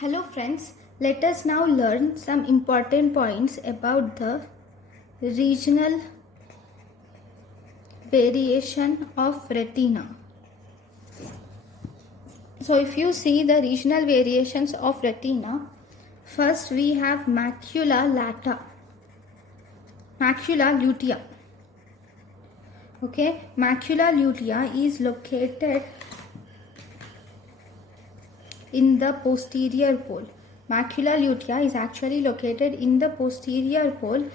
Hello friends, let us now learn some important points about the regional variation of retina. So if you see the regional variations of retina, first we have macula lutea. Okay, macula lutea is located in the posterior pole. Macula lutea is actually located in the posterior pole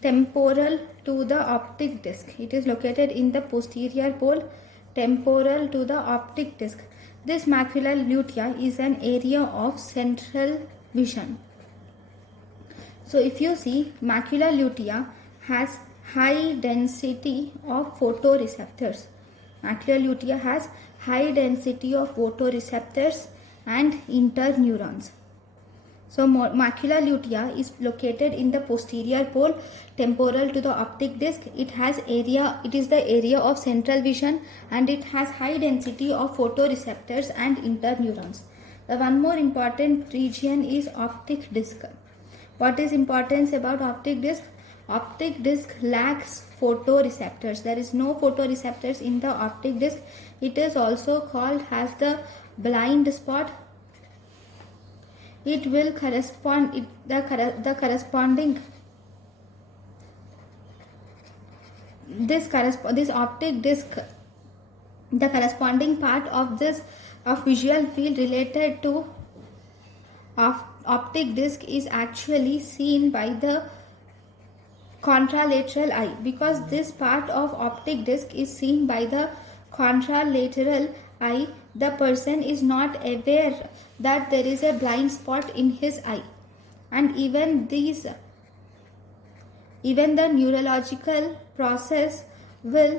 temporal to the optic disc. It is located in the posterior pole temporal to the optic disc. This macula lutea is an area of central vision. So if you see, macula lutea has high density of photoreceptors. Macula lutea has high density of photoreceptors and interneurons. So macula lutea is located in the posterior pole temporal to the optic disc. It is the area of central vision and it has high density of photoreceptors and interneurons. The one more important region is optic disc. What is importance about optic disc? Optic disc lacks photoreceptors. There is no photoreceptors in the optic disc. It is also called as the blind spot. It will correspond the corresponding this optic disc, the corresponding part of this of visual field related to optic disc is actually seen by the contralateral eye, because this part of optic disc is seen by the contralateral eye. The person is not aware that there is a blind spot in his eye, and even the neurological process will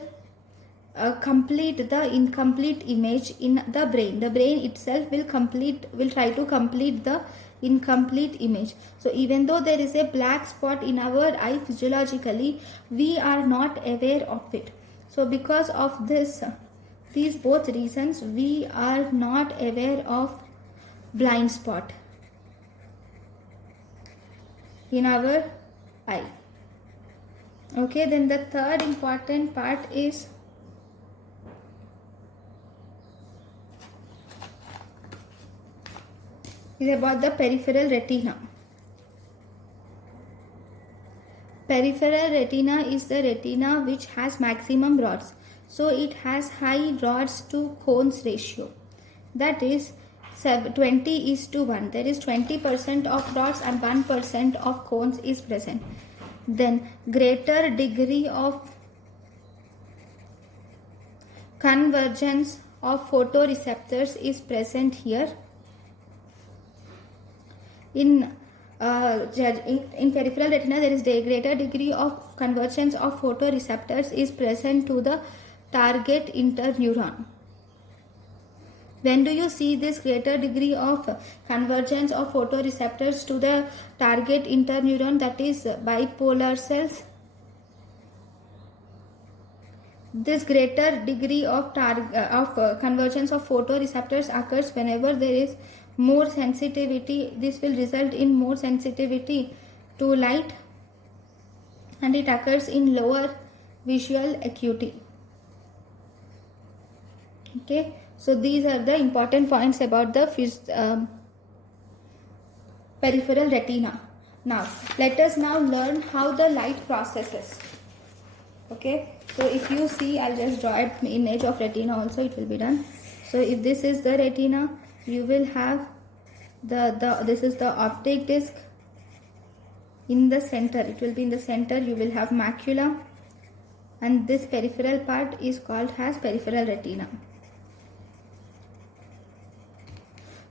complete the incomplete image in the brain. The brain itself will try to complete the incomplete image. So even though there is a black spot in our eye physiologically, we are not aware of it. So because of these both reasons, we are not aware of blind spot in our eye. Okay, then the third important part is about the peripheral retina. Peripheral retina is the retina which has maximum rods. So it has high rods to cones ratio. That is 20:1. There is 20% of rods and 1% of cones is present. Then greater degree of convergence of photoreceptors is present here. In peripheral retina, there is a greater degree of convergence of photoreceptors is present to the target interneuron. When do you see this greater degree of convergence of photoreceptors to the target interneuron? That is bipolar cells. This greater degree of convergence of photoreceptors occurs whenever there is more sensitivity. This will result in more sensitivity to light, and it occurs in lower visual acuity. Okay, so these are the important points about the peripheral retina. Now let us now learn how the light processes. Okay, so if you see, I'll just draw an image of retina also, it will be done. So if this is the retina, you will have this is the optic disc. In the center, it will be in the center, you will have macula, and this peripheral part is called as peripheral retina.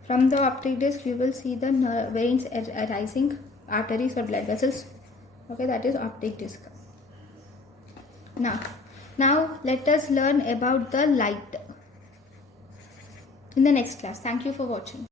From the optic disc, you will see the veins arising, arteries or blood vessels. Okay, that is optic disc. Now let us learn about the light in the next class. Thank you for watching.